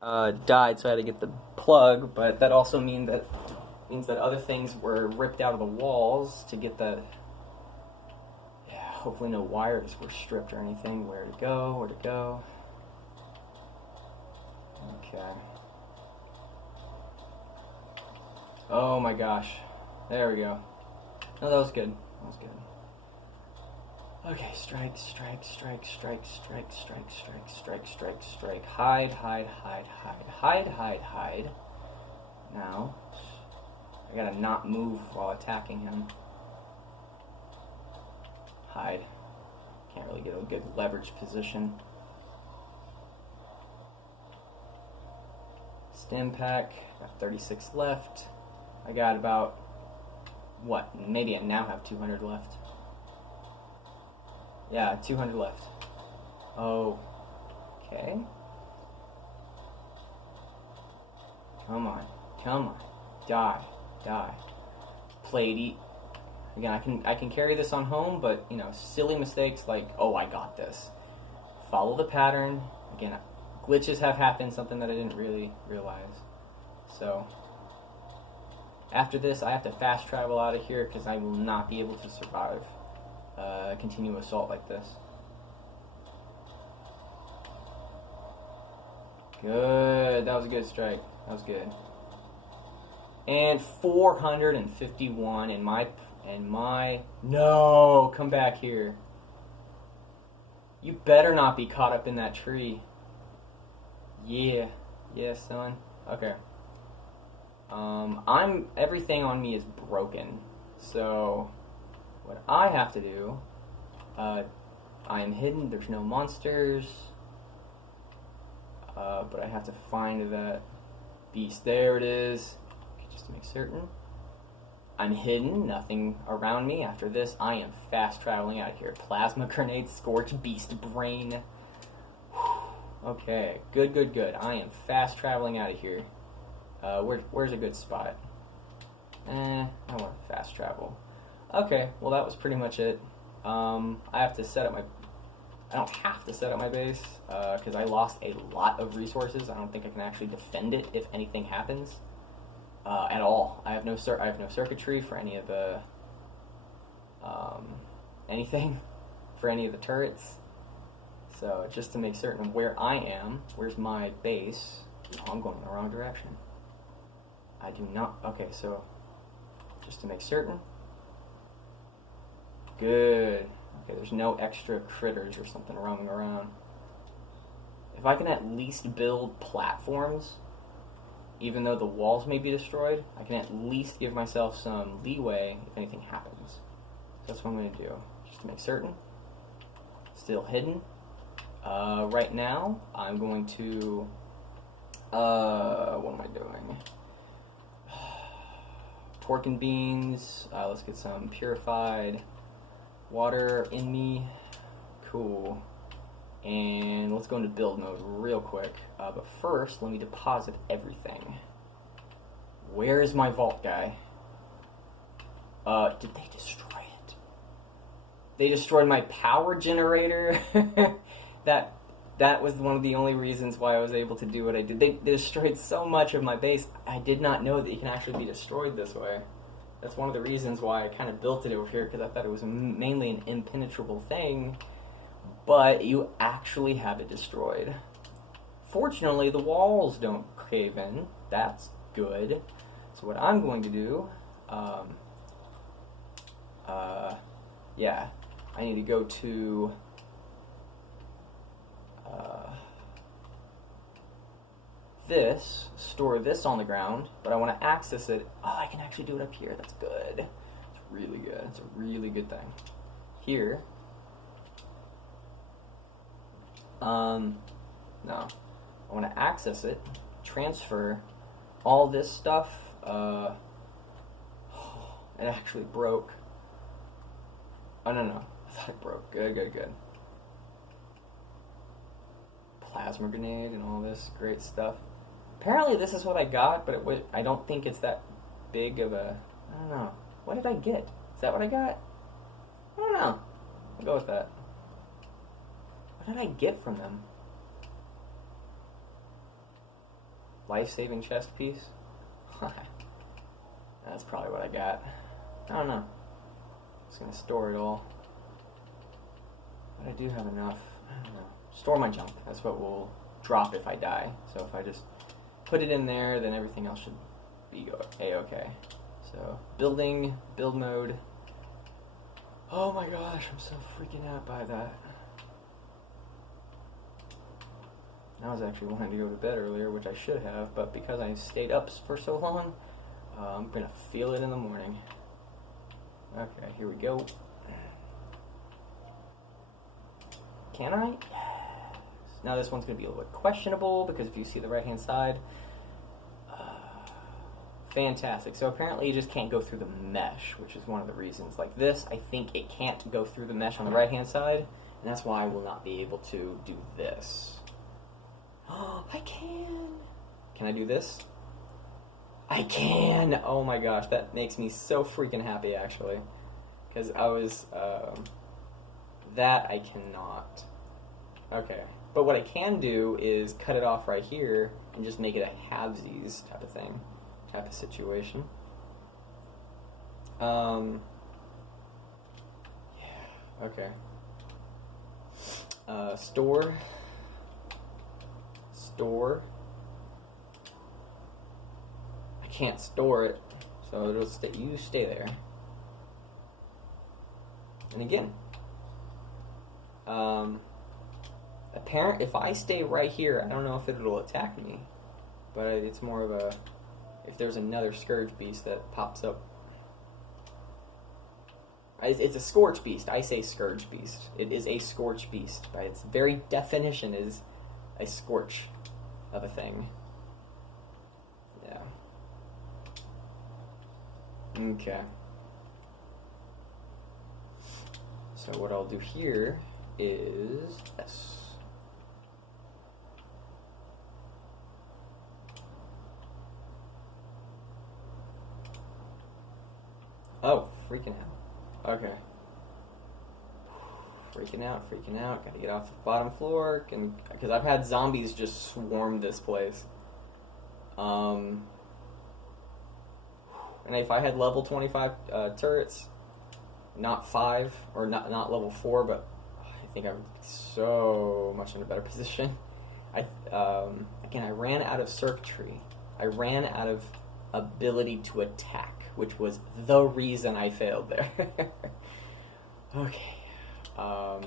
died, so I had to get the plug. But that also means that other things were ripped out of the walls to get the. Yeah, hopefully no wires were stripped or anything. Where to go? Where to go? Okay. Oh my gosh. There we go. No, that was good. That was good. Okay, strike, strike, strike, strike, strike, strike, strike, strike, strike, strike. Hide, hide, hide, hide, hide, hide, hide. Now, I gotta not move while attacking him. Hide. Can't really get a good leverage position. Stim pack. Got 36 left. I got about, what? Maybe I now have 200 left. Yeah, 200 left. Oh. Okay. Come on. Come on. Die. Die. Plate eat. Again, I can carry this on home, but, you know, silly mistakes like, oh, I got this. Follow the pattern. Again, glitches have happened, something that I didn't really realize. So, after this, I have to fast travel out of here because I will not be able to survive a continuous assault like this. Good. That was a good strike. That was good. And 451 in my no, come back here. You better not be caught up in that tree. Yeah. Yeah, son. Okay. Everything on me is broken. So what I have to do, I am hidden, there's no monsters. But I have to find that beast. There it is. Okay, just to make certain. I'm hidden, nothing around me. After this, I am fast traveling out of here. Plasma grenade, Scourge, beast brain. Whew. Okay, good, good, good. I am fast traveling out of here. Where's a good spot? I want to fast travel. Okay, well that was pretty much it. I have to set up my... I don't have to set up my base, because I lost a lot of resources. I don't think I can actually defend it if anything happens. At all. I have no circuitry for any of the... anything for any of the turrets. So, just to make certain of where I am, where's my base? Oh, I'm going in the wrong direction. I do not... Okay, so, just to make certain. Good. Okay, there's no extra critters or something roaming around. If I can at least build platforms, even though the walls may be destroyed, I can at least give myself some leeway if anything happens. So that's what I'm going to do, just to make certain. Still hidden. Right now, I'm going to... what am I doing? Pork and beans. Let's get some purified water in me. Cool. And let's go into build mode real quick. But first, let me deposit everything. Where is my vault guy? Did they destroy it? They destroyed my power generator? That was one of the only reasons why I was able to do what I did. They destroyed so much of my base. I did not know that you can actually be destroyed this way. That's one of the reasons why I kind of built it over here, because I thought it was mainly an impenetrable thing. But you actually have it destroyed. Fortunately, the walls don't cave in. That's good. So what I'm going to do, yeah, I need to go to, store this on the ground, but I want to access it. Oh, I can actually do it up here. That's good. It's really good. It's a really good thing. Here, no. I want to access it, transfer all this stuff. It actually broke. Oh, no. I thought it broke. Good, good, good. Plasma grenade and all this great stuff. Apparently this is what I got, but I don't think it's that big of a... I don't know. What did I get? Is that what I got? I don't know. I'll go with that. What did I get from them? Life-saving chest piece? That's probably what I got. I don't know. Just gonna store it all. But I do have enough. I don't know. Store my junk. That's what will drop if I die. So if I just put it in there, then everything else should be a-okay. So, building, build mode. Oh my gosh, I'm so freaking out by that. I was actually wanting to go to bed earlier, which I should have, but because I stayed up for so long, I'm gonna feel it in the morning. Okay, here we go. Can I? Yes. Now this one's gonna be a little bit questionable, because if you see the right-hand side, fantastic. So apparently you just can't go through the mesh, which is one of the reasons. Like this, I think it can't go through the mesh on the right-hand side, and that's why I will not be able to do this. Oh, I can! Can I do this? I can! Oh my gosh, that makes me so freaking happy, actually. Because I was, that I cannot. Okay. But what I can do is cut it off right here and just make it a halvesies type of thing. Type of situation. Yeah, okay. Store. Store. I can't store it, so it'll stay. You stay there. And again, apparent. If I stay right here, I don't know if it'll attack me, but it's more of a. If there's another Scourge beast that pops up. It's a Scorch beast. I say Scourge beast. It is a Scorch beast. By its very definition is a scorch of a thing. Yeah. Okay. So what I'll do here is this. Oh, freaking out. Okay. Freaking out, freaking out. Gotta get off the bottom floor. Because I've had zombies just swarm this place. And if I had level 25 turrets, not 5, or not level 4, but I think I would be so much in a better position. Again, I ran out of circuitry. I ran out of ability to attack, which was the reason I failed there. Okay. I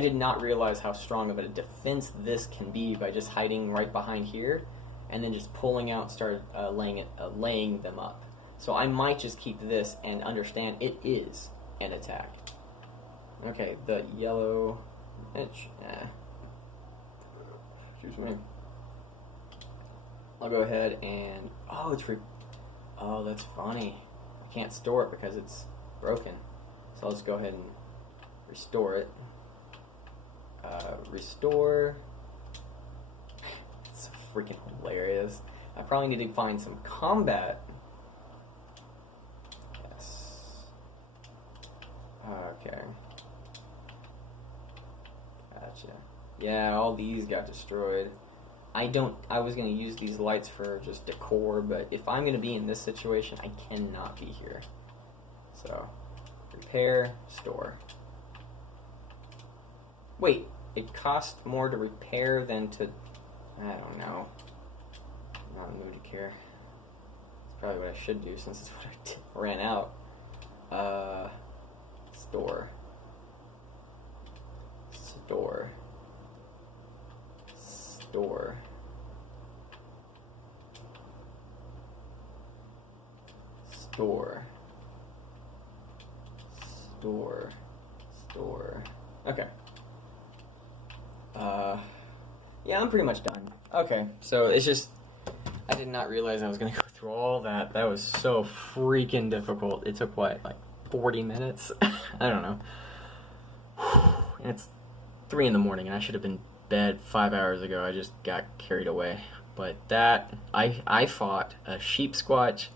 did not realize how strong of a defense this can be by just hiding right behind here, and then just pulling out and start laying them up. So I might just keep this and understand it is an attack. Okay, the yellow inch. Excuse me. I'll go ahead and oh, that's funny. I can't store it because it's broken. So I'll just go ahead and restore it. Restore. It's so freaking hilarious. I probably need to find some combat. Yes. Okay. Gotcha. Yeah, all these got destroyed. I was going to use these lights for just decor, but if I'm going to be in this situation, I cannot be here. So, repair, store. Wait, it costs more to repair than to... I don't know. I'm not in the mood to care. It's probably what I should do since it's what I ran out. Store. Store. Store. Store. Store. Store. Okay. Yeah, I'm pretty much done. Okay, so it's just, I did not realize I was going to go through all that. That was so freaking difficult. It took, what, like 40 minutes? I don't know. And it's 3 in the morning, and I should have been in bed 5 hours ago. I just got carried away. But that, I fought a Sheepsquatch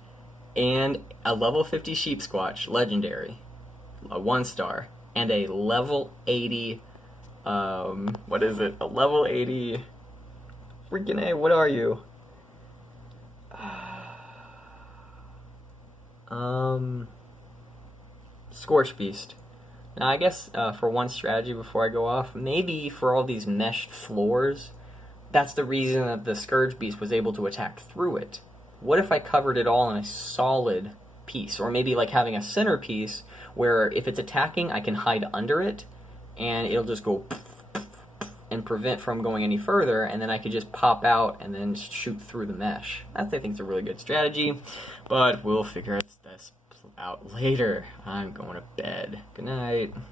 and a level 50 Sheepsquatch, legendary, a 1-star, and a level 80, what is it? A level 80 Freaking A, what are you? Scorch Beast. Now, I guess for one strategy before I go off, maybe for all these meshed floors, that's the reason that the Scourge Beast was able to attack through it. What if I covered it all in a solid piece? Or maybe like having a centerpiece where if it's attacking, I can hide under it, and it'll just go and prevent from going any further, and then I could just pop out and then shoot through the mesh. That I think is a really good strategy, but we'll figure this out later. I'm going to bed. Good night.